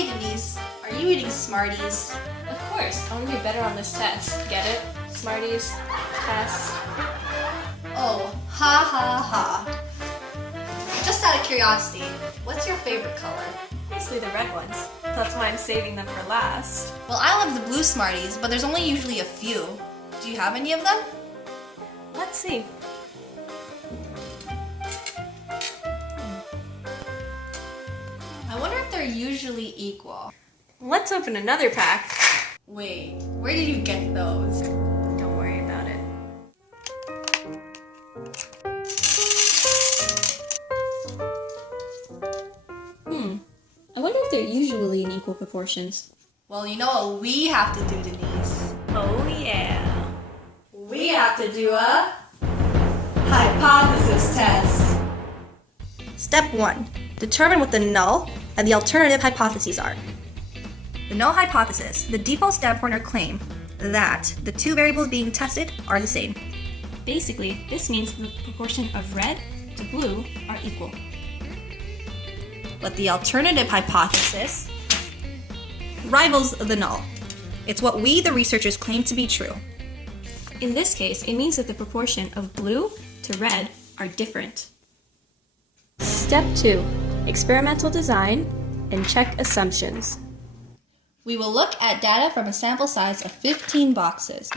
Hey Denise, are you eating Smarties? Of course, I want to be better on this test. Get it? Smarties, test. Oh, ha ha ha. Just out of curiosity, what's your favorite color? Mostly the red ones. That's why I'm saving them for last. Well, I love the blue Smarties, but there's only usually a few. Do you have any of them? Let's see. I wonder if they're usually equal. Let's open another pack. Wait, where did you get those? Don't worry about it. I wonder if they're usually in equal proportions. Well, you know what we have to do, Denise? Oh yeah. We have to do a hypothesis test. Step 1. Determine what the null and the alternative hypotheses are. The null hypothesis, the default standpoint or claim that the two variables being tested are the same. Basically, this means the proportion of red to blue are equal. But the alternative hypothesis rivals the null. It's what we, the researchers, claim to be true. In this case, it means that the proportion of blue to red are different. Step 2. Experimental design and check assumptions. We will look at data from a sample size of 15 boxes.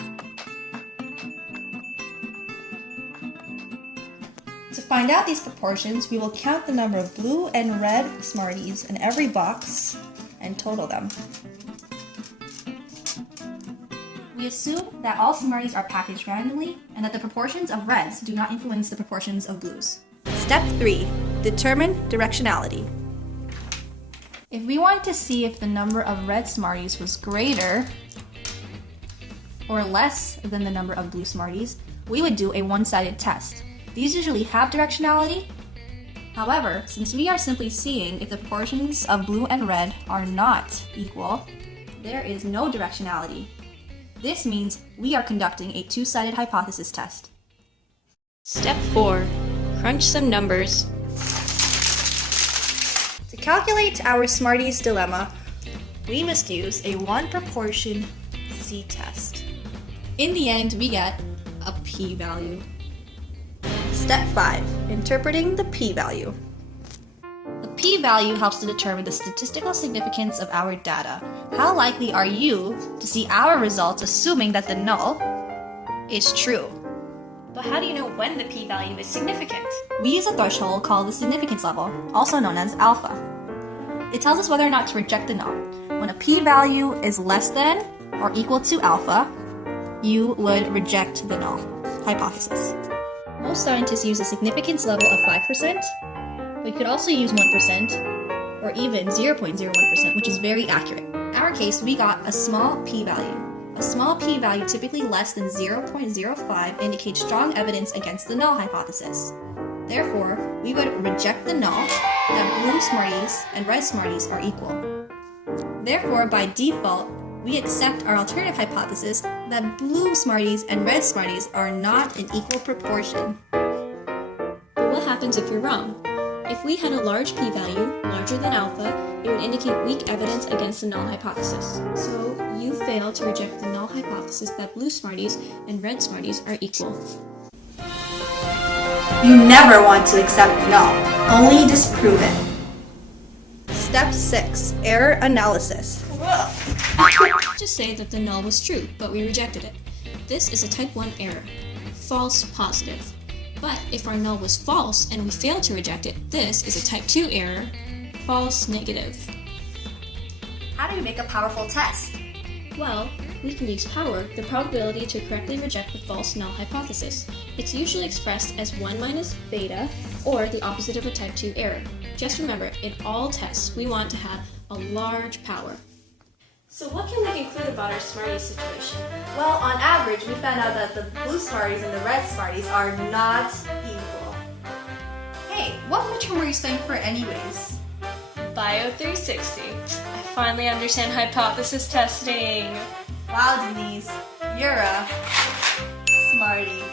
To find out these proportions, we will count the number of blue and red Smarties in every box and total them. We assume that all Smarties are packaged randomly and that the proportions of reds do not influence the proportions of blues. Step 3. Determine directionality. If we wanted to see if the number of red Smarties was greater or less than the number of blue Smarties, we would do a one-sided test. These usually have directionality. However, since we are simply seeing if the proportions of blue and red are not equal, there is no directionality. This means we are conducting a two-sided hypothesis test. Step 4. Crunch some numbers. To calculate our Smarties dilemma, we must use a one-proportion z-test. In the end, we get a p-value. Step 5. Interpreting the p-value. The p-value helps to determine the statistical significance of our data. How likely are you to see our results assuming that the null is true? But how do you know when the p-value is significant? We use a threshold called the significance level, also known as alpha. It tells us whether or not to reject the null. When a p-value is less than or equal to alpha, you would reject the null hypothesis. Most scientists use a significance level of 5%, but you could also use 1% or even 0.01%, which is very accurate. In our case, we got a small p-value. A small p-value, typically less than 0.05, indicates strong evidence against the null hypothesis. Therefore, we would reject the null that blue Smarties and red Smarties are equal. Therefore, by default, we accept our alternative hypothesis that blue Smarties and red Smarties are not in equal proportion. But what happens if you're wrong? If we had a large p-value, larger than alpha, it would indicate weak evidence against the null hypothesis. So you fail to reject the null hypothesis that blue Smarties and red Smarties are equal. You never want to accept null, only disprove it. Step 6. Error analysis. Just say that the null was true, but we rejected it. This is a type 1 error, false positive. But if our null was false and we failed to reject it, this is a type 2 error, false negative. How do we make a powerful test? Well, we can use power, the probability to correctly reject the false null hypothesis. It's usually expressed as 1 minus beta, or the opposite of a type 2 error. Just remember, in all tests, we want to have a large power. So what can we conclude about our Smarties situation? Well, on average, we found out that the blue Smarties and the red Smarties are not equal. Hey, what midterm were you studying for anyways? Bio 360. I finally understand hypothesis testing. Wow, Denise, you're a smarty.